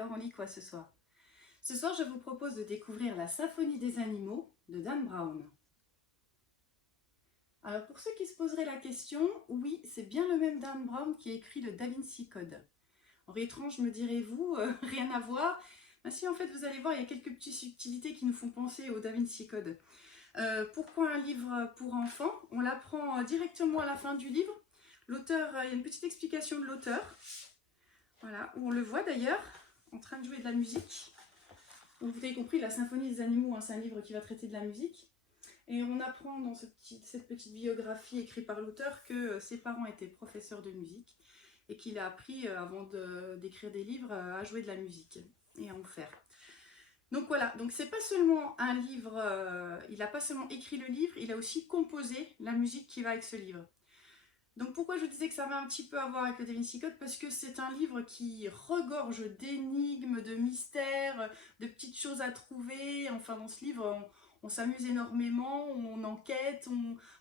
Alors on lit quoi ce soir? Ce soir je vous propose de découvrir la Symphonie des animaux de Dan Brown. Alors pour ceux qui se poseraient la question, oui, c'est bien le même Dan Brown qui a écrit le Da Vinci Code. Alors étrange me direz-vous, rien à voir. Ben si, en fait vous allez voir, il y a quelques petites subtilités qui nous font penser au Da Vinci Code. Pourquoi un livre pour enfants? On l'apprend directement à la fin du livre. L'auteur, il y a une petite explication de l'auteur. Voilà, où on le voit d'ailleurs, en train de jouer de la musique. Donc vous avez compris, la Symphonie des animaux, hein, c'est un livre qui va traiter de la musique. Et on apprend dans cette petite biographie écrite par l'auteur que ses parents étaient professeurs de musique et qu'il a appris, avant d'écrire des livres, à jouer de la musique et à en faire. Donc voilà, donc c'est pas seulement un livre, il n'a pas seulement écrit le livre, il a aussi composé la musique qui va avec ce livre. Donc pourquoi je disais que ça va un petit peu à voir avec le Da Vinci Code? Parce que c'est un livre qui regorge d'énigmes, de mystères, de petites choses à trouver. Enfin dans ce livre, on s'amuse énormément, on enquête,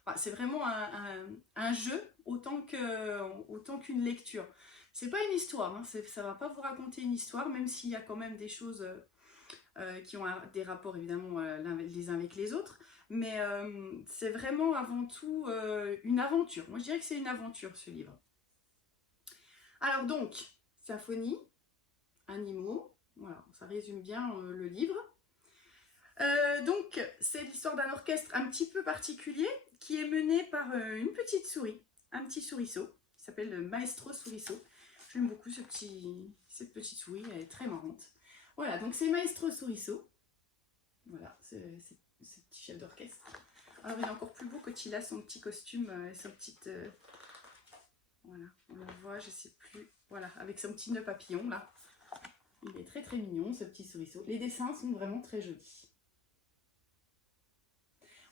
enfin, c'est vraiment un jeu autant qu'une lecture. C'est pas une histoire, hein, ça va pas vous raconter une histoire, même s'il y a quand même des choses qui ont des rapports évidemment les uns avec les autres. Mais c'est vraiment avant tout une aventure. Moi je dirais que c'est une aventure ce livre. Alors donc, symphonie, animaux, voilà, ça résume bien le livre. Donc c'est l'histoire d'un orchestre un petit peu particulier qui est mené par une petite souris, un petit souriceau, qui s'appelle le Maestro Souriceau. J'aime beaucoup cette petite souris, elle est très marrante. Voilà, donc c'est Maestro Souriceau. Voilà, c'est ce petit chef d'orchestre. Alors il est encore plus beau quand il a son petit costume et son petite... voilà, on le voit, je sais plus. Voilà, avec son petit nœud papillon là. Il est très très mignon ce petit souriceau. Les dessins sont vraiment très jolis.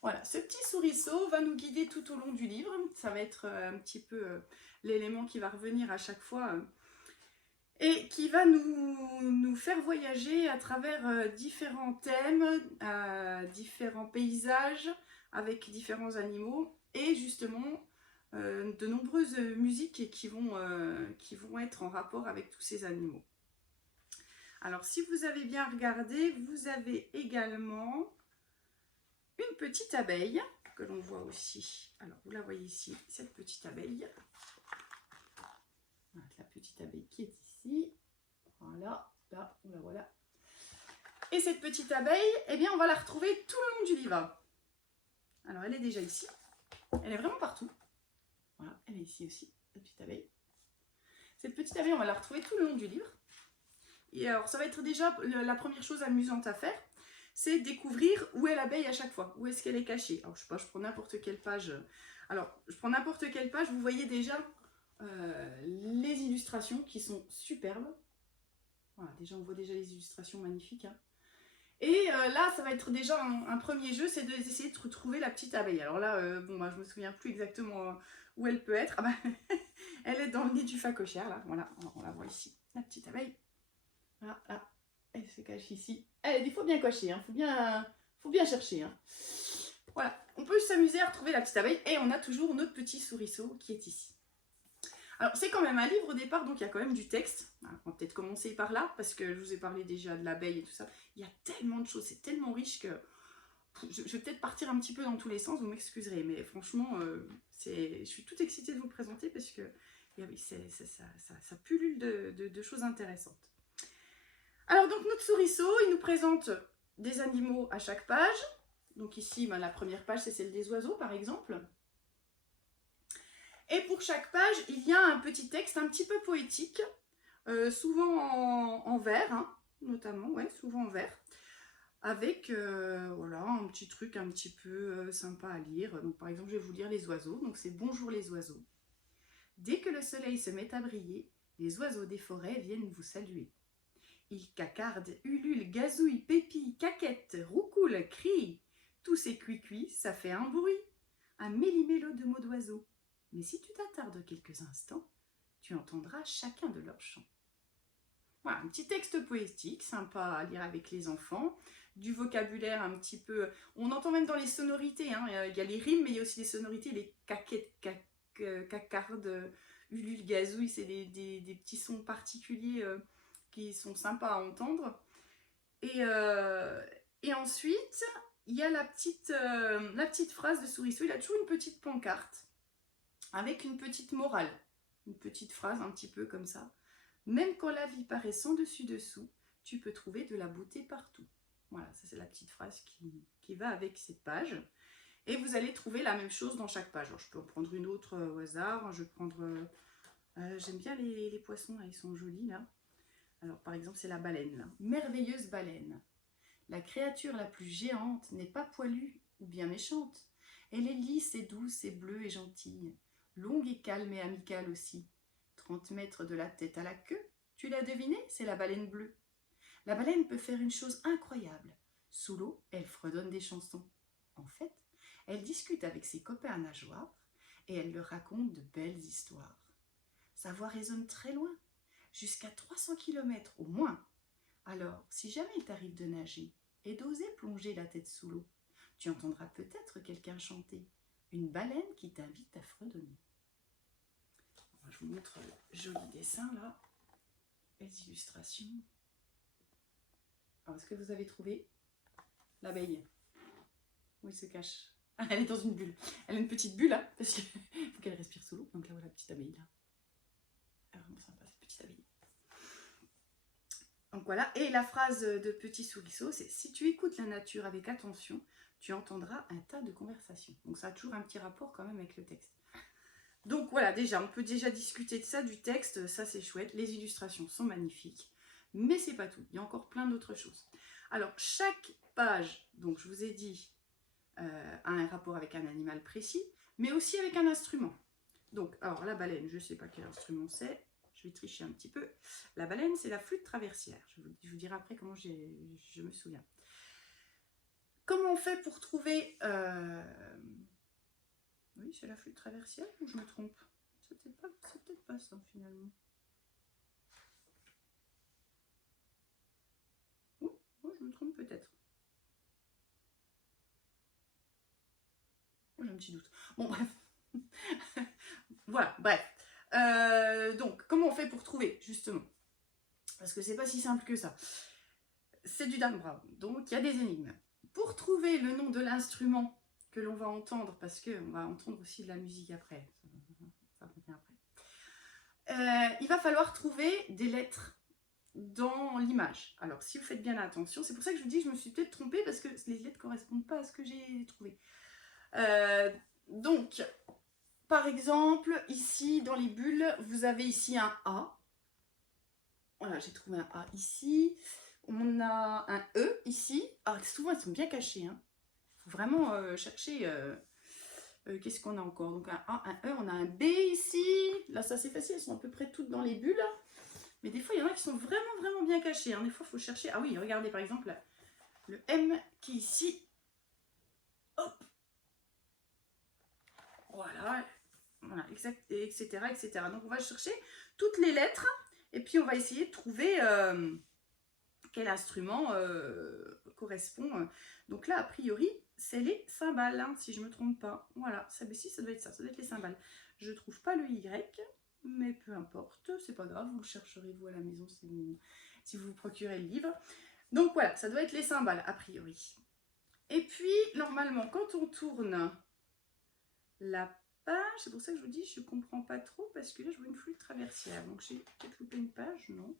Voilà, ce petit souriceau va nous guider tout au long du livre. Ça va être un petit peu l'élément qui va revenir à chaque fois et qui va nous faire voyager à travers différents thèmes, différents paysages, avec différents animaux et justement de nombreuses musiques qui vont être en rapport avec tous ces animaux. Alors si vous avez bien regardé, vous avez également une petite abeille que l'on voit aussi. Alors vous la voyez ici, cette petite abeille. Voilà, la petite abeille qui est ici. Voilà, là, la voilà. Et cette petite abeille, eh bien on va la retrouver tout le long du livre. Alors elle est déjà ici. Elle est vraiment partout. Voilà, elle est ici aussi, la petite abeille. Cette petite abeille, on va la retrouver tout le long du livre. Et alors ça va être déjà la première chose amusante à faire, c'est découvrir où est l'abeille à chaque fois, où est-ce qu'elle est cachée. Alors je sais pas, je prends n'importe quelle page. Alors je prends n'importe quelle page, vous voyez déjà les illustrations qui sont superbes. Voilà, déjà on voit déjà les illustrations magnifiques. Hein. Et là, ça va être déjà un premier jeu, c'est d'essayer de retrouver la petite abeille. Alors là, bon, bah, je me souviens plus exactement où elle peut être. Ah bah, elle est dans le nid du phacochère, là. Voilà, on la voit ici, la petite abeille. Voilà, là, elle se cache ici. Elle est des fois bien cachée, hein. Faut bien chercher. Hein. Voilà, on peut s'amuser à retrouver la petite abeille et on a toujours notre petit souriceau qui est ici. Alors c'est quand même un livre au départ, donc il y a quand même du texte. Alors, on va peut-être commencer par là, parce que je vous ai parlé déjà de l'abeille et tout ça. Il y a tellement de choses, c'est tellement riche que je vais peut-être partir un petit peu dans tous les sens, vous m'excuserez. Mais franchement, je suis toute excitée de vous le présenter parce que ça pullule de choses intéressantes. Alors donc notre souriceau, il nous présente des animaux à chaque page. Donc ici, ben, la première page, c'est celle des oiseaux par exemple. Et pour chaque page, il y a un petit texte un petit peu poétique, souvent en vers, hein, notamment, ouais, souvent en vers, avec voilà, un petit truc un petit peu sympa à lire. Donc par exemple, je vais vous lire les oiseaux. Donc c'est Bonjour les oiseaux. Dès que le soleil se met à briller, les oiseaux des forêts viennent vous saluer. Ils cacardent, ululent, gazouillent, pépillent, caquettent, roucoulent, crient. Tous ces cuits-cuits, ça fait un bruit, un méli-mélo de mots d'oiseaux. Mais si tu t'attardes quelques instants, tu entendras chacun de leurs chants. Voilà, un petit texte poétique, sympa à lire avec les enfants, du vocabulaire un petit peu... On entend même dans les sonorités, hein, il y a les rimes, mais il y a aussi les sonorités, les caquettes, cacardes, ulule, gazouille, c'est des petits sons particuliers qui sont sympas à entendre. Et ensuite, il y a la petite phrase de Souriceau. Il a toujours une petite pancarte avec une petite morale. Une petite phrase un petit peu comme ça. Même quand la vie paraît sans dessus-dessous, tu peux trouver de la beauté partout. Voilà, ça c'est la petite phrase qui va avec cette page. Et vous allez trouver la même chose dans chaque page. Alors, je peux en prendre une autre au hasard. Je vais prendre... j'aime bien les poissons, là, ils sont jolis là. Alors par exemple, c'est la baleine là. Merveilleuse baleine. La créature la plus géante n'est pas poilue ou bien méchante. Elle est lisse et douce et bleue et gentille. Longue et calme et amicale aussi. 30 mètres de la tête à la queue. Tu l'as deviné, c'est la baleine bleue. La baleine peut faire une chose incroyable. Sous l'eau, elle fredonne des chansons. En fait, elle discute avec ses copains nageoires et elle leur raconte de belles histoires. Sa voix résonne très loin, jusqu'à 300 km au moins. Alors, si jamais il t'arrive de nager et d'oser plonger la tête sous l'eau, tu entendras peut-être quelqu'un chanter, une baleine qui t'invite à fredonner. Je vous montre le joli dessin là, les illustrations. Alors, est-ce que vous avez trouvé l'abeille? Où elle se cache? Elle est dans une bulle. Elle a une petite bulle là, parce qu'il faut qu'elle respire sous l'eau. Donc là, voilà la petite abeille là. Elle est vraiment sympa cette petite abeille. Donc voilà, et la phrase de Petit Souriceau, c'est « Si tu écoutes la nature avec attention, tu entendras un tas de conversations. » Donc ça a toujours un petit rapport quand même avec le texte. Donc voilà, déjà, on peut déjà discuter de ça, du texte, ça c'est chouette. Les illustrations sont magnifiques, mais c'est pas tout. Il y a encore plein d'autres choses. Alors, chaque page, donc je vous ai dit, a un rapport avec un animal précis, mais aussi avec un instrument. Donc, alors la baleine, je ne sais pas quel instrument c'est. Je vais tricher un petit peu. La baleine, c'est la flûte traversière. Je vous dirai après comment je me souviens. Comment on fait pour trouver... Oui, c'est la flûte traversière ou je me trompe? C'est peut-être pas ça finalement. Oh, je me trompe peut-être. Oh, j'ai un petit doute. Bon, bref. Voilà, bref. Donc, comment on fait pour trouver, justement? Parce que c'est pas si simple que ça. C'est du Dan Brown, donc il y a des énigmes. Pour trouver le nom de l'instrument que l'on va entendre, parce qu'on va entendre aussi de la musique après, ça revient après, il va falloir trouver des lettres dans l'image. Alors, si vous faites bien attention, c'est pour ça que je vous dis que je me suis peut-être trompée, parce que les lettres ne correspondent pas à ce que j'ai trouvé. Donc, par exemple, ici, dans les bulles, vous avez ici un A. Voilà, j'ai trouvé un A ici. On a un E ici. Ah, souvent, elles sont bien cachées. Il faut vraiment chercher. Qu'est-ce qu'on a encore? Donc, un A, un E. On a un B ici. Là, ça, c'est facile. Elles sont à peu près toutes dans les bulles. Mais des fois, il y en a qui sont vraiment bien cachées. Des fois, il faut chercher. Ah oui, regardez, par exemple, le M qui est ici. Hop. Voilà, etc. Donc, on va chercher toutes les lettres et puis on va essayer de trouver quel instrument correspond. Donc là, a priori, c'est les cymbales, si je ne me trompe pas. Voilà, ça doit être ça, ça doit être les cymbales. Je ne trouve pas le Y, mais peu importe, c'est pas grave, vous le chercherez vous à la maison si vous procurez le livre. Donc voilà, ça doit être les cymbales, a priori. Et puis, normalement, quand on tourne la page, c'est pour ça que je vous dis, je ne comprends pas trop, parce que là, je vois une flûte traversière. Donc, j'ai peut-être loupé une page, non.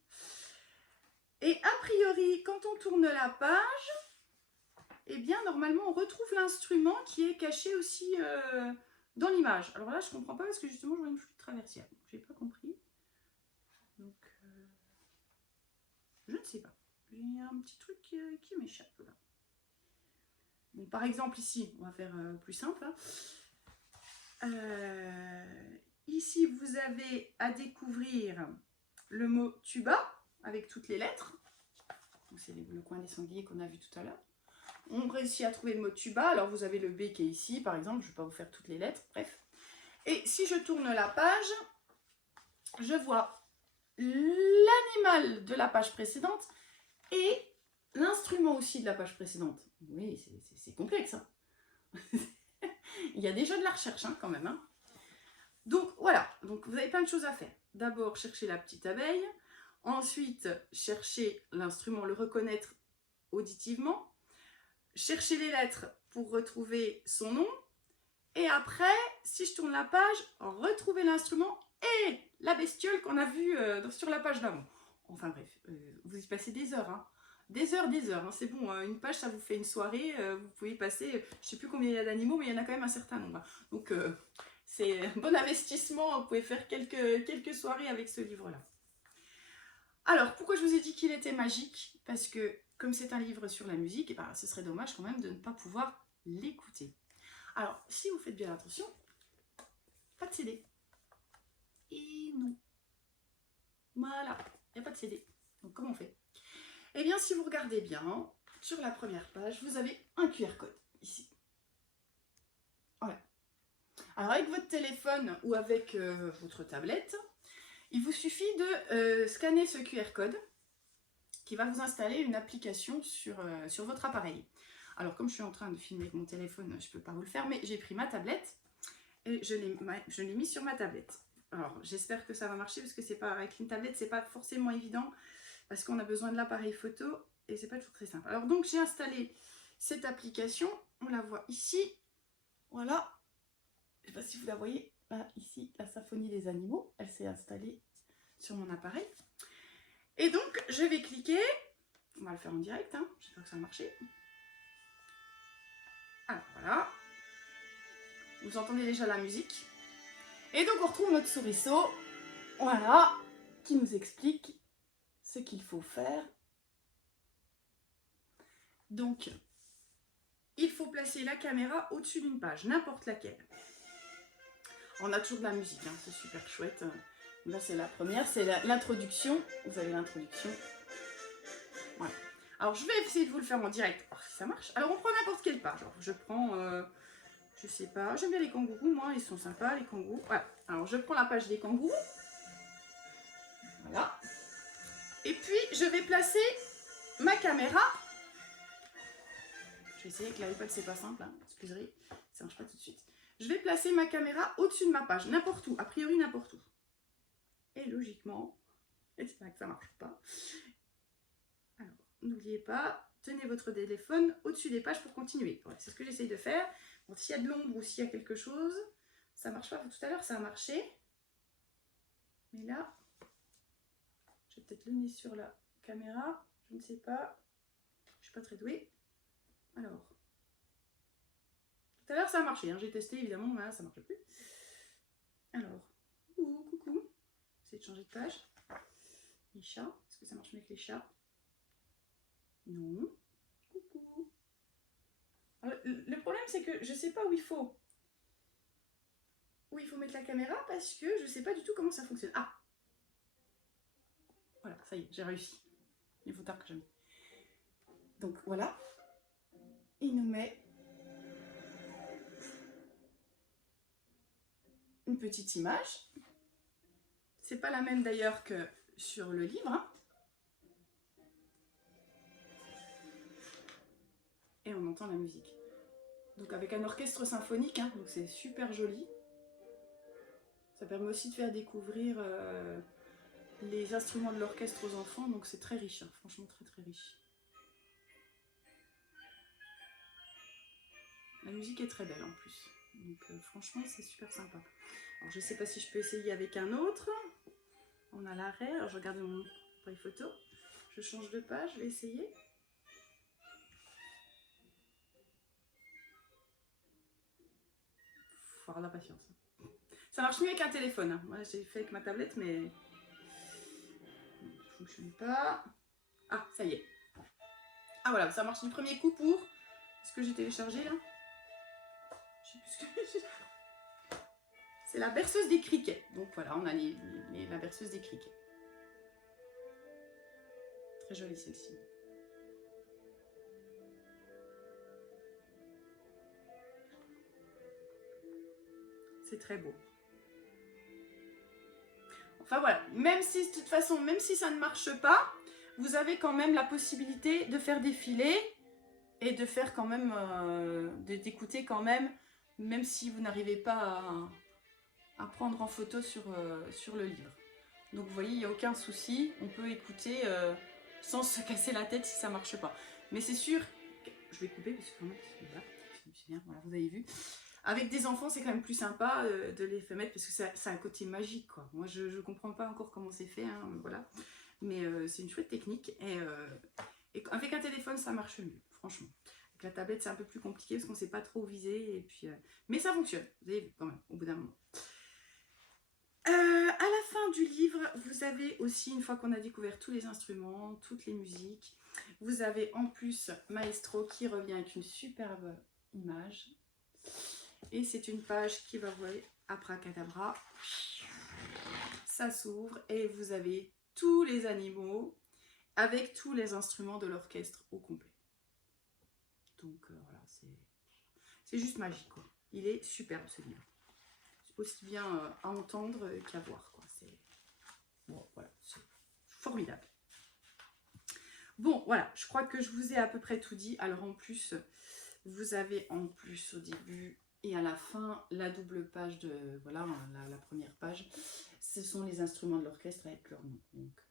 Et a priori, quand on tourne la page, eh bien, normalement, on retrouve l'instrument qui est caché aussi dans l'image. Alors là, je ne comprends pas, parce que justement, je vois une flûte traversière. Donc, je n'ai pas compris. Donc, je ne sais pas. J'ai un petit truc qui m'échappe, là. Bon, par exemple, ici, on va faire plus simple, ici, vous avez à découvrir le mot tuba avec toutes les lettres. C'est le coin des sangliers qu'on a vu tout à l'heure. On réussit à trouver le mot tuba. Alors, vous avez le B qui est ici, par exemple. Je ne vais pas vous faire toutes les lettres, bref. Et si je tourne la page, je vois l'animal de la page précédente et l'instrument aussi de la page précédente. Oui, c'est complexe. Il y a déjà de la recherche quand même. Donc voilà, donc vous avez plein de choses à faire. D'abord, chercher la petite abeille. Ensuite, chercher l'instrument, le reconnaître auditivement. Chercher les lettres pour retrouver son nom. Et après, si je tourne la page, retrouver l'instrument et la bestiole qu'on a vue sur la page d'avant. Enfin bref, vous y passez des heures, hein. Des heures, hein. C'est bon, une page, ça vous fait une soirée. Vous pouvez y passer, je ne sais plus combien il y a d'animaux, mais il y en a quand même un certain nombre. Donc, c'est un bon investissement. Vous pouvez faire quelques soirées avec ce livre-là. Alors, pourquoi je vous ai dit qu'il était magique? Parce que, comme c'est un livre sur la musique, ben, ce serait dommage quand même de ne pas pouvoir l'écouter. Alors, si vous faites bien attention, pas de CD. Et non. Voilà, il n'y a pas de CD. Donc, comment on fait? Eh bien, si vous regardez bien, sur la première page, vous avez un QR code, ici. Voilà. Alors, avec votre téléphone ou avec votre tablette, il vous suffit de scanner ce QR code qui va vous installer une application sur votre appareil. Alors, comme je suis en train de filmer avec mon téléphone, je ne peux pas vous le faire, mais j'ai pris ma tablette et je l'ai mis sur ma tablette. Alors, j'espère que ça va marcher parce que c'est pas avec une tablette, c'est pas forcément évident parce qu'on a besoin de l'appareil photo et c'est pas toujours très simple. Alors, donc, j'ai installé cette application. On la voit ici. Voilà. Je ne sais pas si vous la voyez. Là, ici, la symphonie des animaux. Elle s'est installée sur mon appareil. Et donc, je vais cliquer. On va le faire en direct, hein. J'espère que ça va marcher. Alors, voilà. Vous entendez déjà la musique. Et donc, on retrouve notre souriceau. Voilà. Qui nous explique ce qu'il faut faire. Donc, il faut placer la caméra au-dessus d'une page, n'importe laquelle. On a toujours de la musique, hein. C'est super chouette. Là, c'est la première, c'est l'introduction. Vous avez l'introduction. Voilà. Alors, je vais essayer de vous le faire en direct, voir si ça marche. Alors, on prend n'importe quelle page. Alors, je prends, je sais pas, j'aime bien les kangourous, moi, ils sont sympas, les kangourous. Voilà. Alors, je prends la page des kangourous. Voilà. Et puis, je vais placer ma caméra. Je vais essayer avec l'iPad, c'est pas simple, hein. Excusez, ça marche pas tout de suite. Je vais placer ma caméra au-dessus de ma page, n'importe où, a priori n'importe où. Et logiquement, j'espère que ça marche pas. Alors, n'oubliez pas, tenez votre téléphone au-dessus des pages pour continuer. Ouais, c'est ce que j'essaye de faire. Bon, s'il y a de l'ombre ou s'il y a quelque chose, ça marche pas. Tout à l'heure, ça a marché. Mais là, je vais peut-être le nez sur la caméra. Je ne sais pas. Je suis pas très douée. Alors, tout à l'heure, ça a marché. Hein. J'ai testé, évidemment. Là, ça ne marche plus. Alors, coucou. Essayez de changer de page. Les chats. Est-ce que ça marche mieux avec les chats? Non. Coucou. Alors, le problème, c'est que je ne sais pas où il faut mettre la caméra parce que je ne sais pas du tout comment ça fonctionne. Ah! Voilà, ça y est, j'ai réussi. Il faut tard que jamais. Donc voilà. Il nous met une petite image. C'est pas la même d'ailleurs que sur le livre. Hein. Et on entend la musique. Donc avec un orchestre symphonique, hein, donc c'est super joli. Ça permet aussi de faire découvrir les instruments de l'orchestre aux enfants, donc c'est très riche, hein, franchement très très riche. La musique est très belle en plus, donc franchement c'est super sympa. Alors je sais pas si je peux essayer avec un autre. On a l'arrêt, alors je regarde mon appareil photo, je change de page, je vais essayer. Faut avoir de la patience. Ça marche mieux avec un téléphone. Hein. Moi j'ai fait avec ma tablette, mais ça ne fonctionne pas. Ah, ça y est. Ah voilà, ça marche du premier coup pour ce que j'ai téléchargé là. Je sais plus ce que j'ai. C'est la berceuse des criquets. Donc voilà, on a la berceuse des criquets. Très jolie celle-ci. C'est très beau. Enfin voilà, même si de toute façon, même si ça ne marche pas, vous avez quand même la possibilité de faire défiler et de faire quand même, d'écouter quand même si vous n'arrivez pas à prendre en photo sur le livre. Donc vous voyez, il n'y a aucun souci, on peut écouter sans se casser la tête si ça ne marche pas. Mais c'est sûr, je vais couper parce que voilà, c'est bien, voilà, vous avez vu. Avec des enfants, c'est quand même plus sympa de les faire mettre parce que ça a un côté magique, quoi. Moi, je ne comprends pas encore comment c'est fait, hein, voilà. Mais c'est une chouette technique. Et avec un téléphone, ça marche mieux, franchement. Avec la tablette, c'est un peu plus compliqué parce qu'on ne sait pas trop viser. Et puis, mais ça fonctionne, vous avez vu quand même, au bout d'un moment. À la fin du livre, vous avez aussi, une fois qu'on a découvert tous les instruments, toutes les musiques, vous avez en plus Maestro qui revient avec une superbe image. Et c'est une page qui va voir abracadabra. Ça s'ouvre et vous avez tous les animaux avec tous les instruments de l'orchestre au complet. Donc voilà, c'est juste magique, quoi. Il est superbe ce livre. Aussi bien à entendre qu'à voir, quoi. Bon, voilà, c'est formidable. Bon, voilà, je crois que je vous ai à peu près tout dit. Alors en plus, vous avez en plus au début et à la fin la double page de, voilà, la première page. Ce sont les instruments de l'orchestre avec leur nom. Donc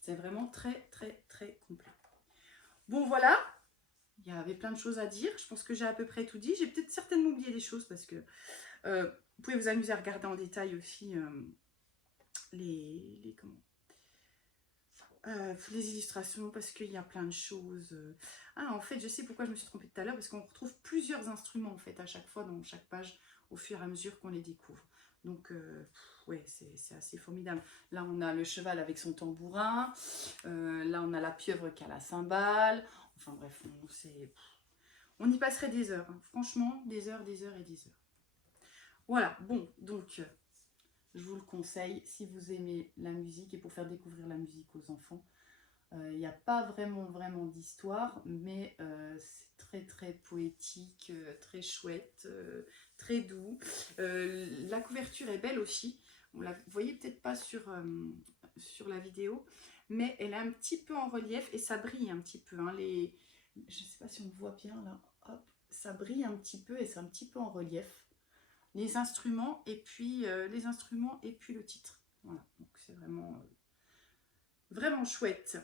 c'est vraiment très, très, très complet. Bon, voilà. Il y avait plein de choses à dire. Je pense que j'ai à peu près tout dit. J'ai peut-être certainement oublié des choses parce que vous pouvez vous amuser à regarder en détail aussi les illustrations parce qu'il y a plein de choses. Ah, en fait, je sais pourquoi je me suis trompée tout à l'heure parce qu'on retrouve plusieurs instruments en fait à chaque fois dans chaque page au fur et à mesure qu'on les découvre. Donc, ouais, c'est assez formidable. Là, on a le cheval avec son tambourin. Là, on a la pieuvre qui a la cymbale. Enfin bref, on y passerait des heures. Hein. Franchement, des heures et des heures. Voilà, bon, donc, je vous le conseille si vous aimez la musique et pour faire découvrir la musique aux enfants. Il n'y a pas vraiment d'histoire, mais c'est très très poétique, très chouette, très doux. La couverture est belle aussi. Vous ne la voyez peut-être pas sur la vidéo, mais elle est un petit peu en relief et ça brille un petit peu. Hein, je ne sais pas si on voit bien là, hop, ça brille un petit peu et c'est un petit peu en relief. Les instruments et puis le titre. Voilà, donc c'est vraiment chouette.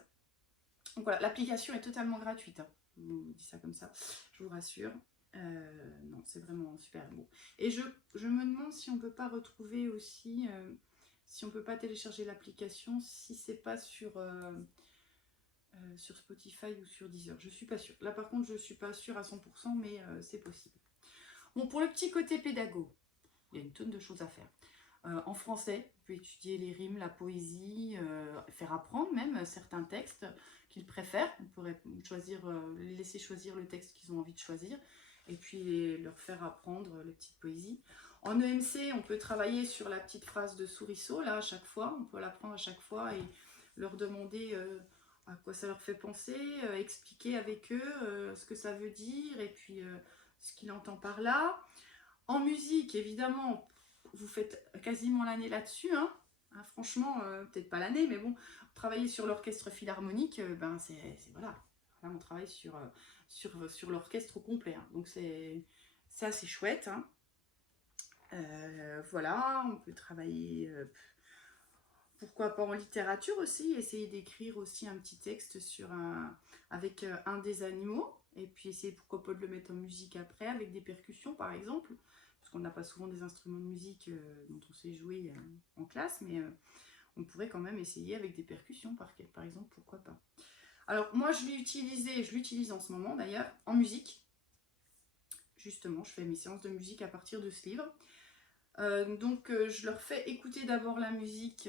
Donc voilà, l'application est totalement gratuite. Hein. Je vous dis ça comme ça, je vous rassure. Non, c'est vraiment super beau. Et je me demande si on ne peut pas retrouver aussi, si on ne peut pas télécharger l'application, si c'est pas sur Spotify ou sur Deezer. Je ne suis pas sûre. Là par contre, je ne suis pas sûre à 100%, mais c'est possible. Bon, pour le petit côté pédago, il y a une tonne de choses à faire. En français, on peut étudier les rimes, la poésie, faire apprendre même certains textes qu'ils préfèrent. On pourrait les laisser choisir le texte qu'ils ont envie de choisir et puis leur faire apprendre les petites poésies. En EMC, on peut travailler sur la petite phrase de Souriceau, là, à chaque fois. On peut l'apprendre à chaque fois et leur demander à quoi ça leur fait penser, expliquer avec eux ce que ça veut dire et puis ce qu'il entend par là. En musique, évidemment, vous faites quasiment l'année là-dessus. Hein. Franchement, peut-être pas l'année, mais bon, travailler sur l'orchestre philharmonique, ben voilà. Là, on travaille sur l'orchestre au complet. Hein. Donc, c'est assez chouette. Hein. Voilà, on peut travailler, pourquoi pas en littérature aussi, essayer d'écrire aussi un petit texte avec un des animaux, et puis essayer pourquoi pas de le mettre en musique après, avec des percussions par exemple. Parce qu'on n'a pas souvent des instruments de musique dont on sait jouer en classe, mais on pourrait quand même essayer avec des percussions par exemple, pourquoi pas. Alors moi je l'utilise en ce moment d'ailleurs en musique. Justement, je fais mes séances de musique à partir de ce livre. Donc je leur fais écouter d'abord la musique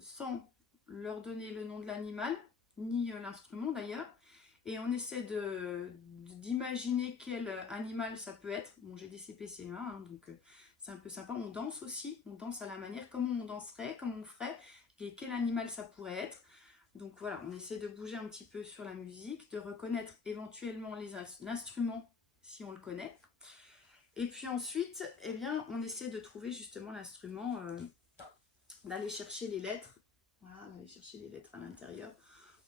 sans leur donner le nom de l'animal, ni l'instrument d'ailleurs. Et on essaie d'imaginer quel animal ça peut être. Bon, j'ai des CPC1, hein, donc c'est un peu sympa. On danse aussi, on danse à la manière, comment on danserait, comment on ferait, et quel animal ça pourrait être. Donc voilà, on essaie de bouger un petit peu sur la musique, de reconnaître éventuellement l'instrument si on le connaît. Et puis ensuite, eh bien, on essaie de trouver justement l'instrument, d'aller chercher les lettres. Voilà, d'aller chercher les lettres à l'intérieur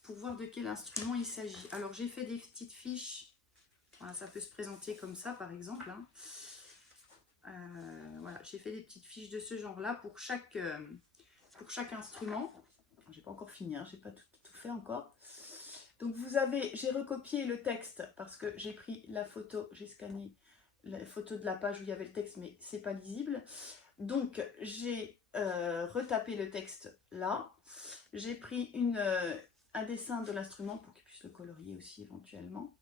pour voir de quel instrument il s'agit. Alors j'ai fait des petites fiches, voilà, ça peut se présenter comme ça par exemple. Hein. Voilà, j'ai fait des petites fiches de ce genre-là pour chaque pour chaque instrument. J'ai pas encore fini, hein, j'ai pas tout fait encore. Donc vous avez, j'ai recopié le texte parce que j'ai pris la photo, j'ai scanné la photo de la page où il y avait le texte, mais c'est pas lisible. Donc j'ai retapé le texte là. J'ai pris un dessin de l'instrument pour qu'il puisse le colorier aussi éventuellement.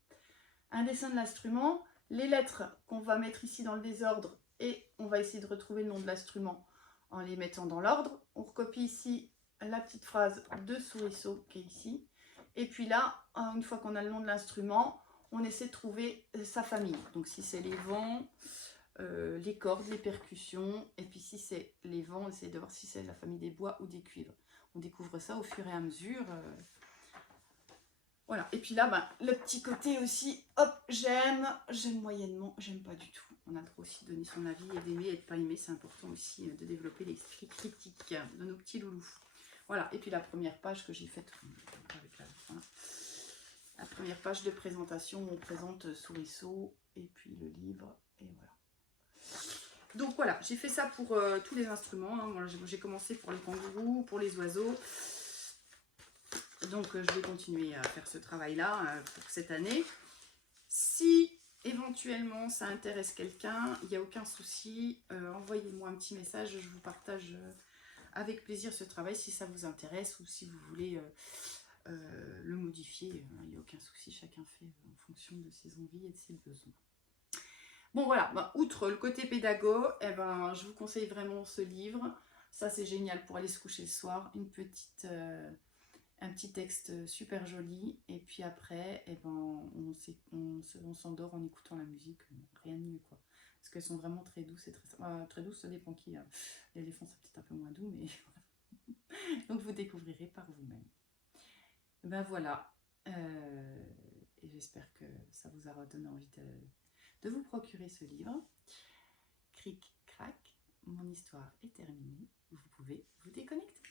Un dessin de l'instrument, les lettres qu'on va mettre ici dans le désordre et on va essayer de retrouver le nom de l'instrument en les mettant dans l'ordre. On recopie ici la petite phrase de Souriceau qui est ici. Et puis là, une fois qu'on a le nom de l'instrument, on essaie de trouver sa famille. Donc si c'est les vents, les cordes, les percussions. Et puis si c'est les vents, on essaie de voir si c'est la famille des bois ou des cuivres. On découvre ça au fur et à mesure. Voilà. Et puis là, ben, le petit côté aussi, hop, j'aime moyennement, j'aime pas du tout. On a le droit aussi de donner son avis et d'aimer et de pas aimer. C'est important aussi de développer l'esprit critique de nos petits loulous. Voilà, et puis la première page que j'ai faite, avec la première page de présentation où on présente Souriceau et puis le livre, et voilà. Donc voilà, j'ai fait ça pour tous les instruments, hein. Voilà, j'ai commencé pour les kangourous, pour les oiseaux, donc je vais continuer à faire ce travail-là pour cette année. Si éventuellement ça intéresse quelqu'un, il n'y a aucun souci, envoyez-moi un petit message, je vous partage avec plaisir ce travail si ça vous intéresse ou si vous voulez le modifier, il n'y a aucun souci, chacun fait en fonction de ses envies et de ses besoins. Bon voilà, ben, outre le côté pédago, eh ben, je vous conseille vraiment ce livre, ça c'est génial pour aller se coucher le soir, un petit texte super joli et puis après eh ben, on s'endort en écoutant la musique, rien de mieux quoi. Parce qu'elles sont vraiment très douces et très douces, ça dépend qui. L'éléphant c'est peut-être un peu moins doux, mais donc vous découvrirez par vous-même. Ben voilà, et j'espère que ça vous aura donné envie de vous procurer ce livre. Cric, crac, mon histoire est terminée, vous pouvez vous déconnecter.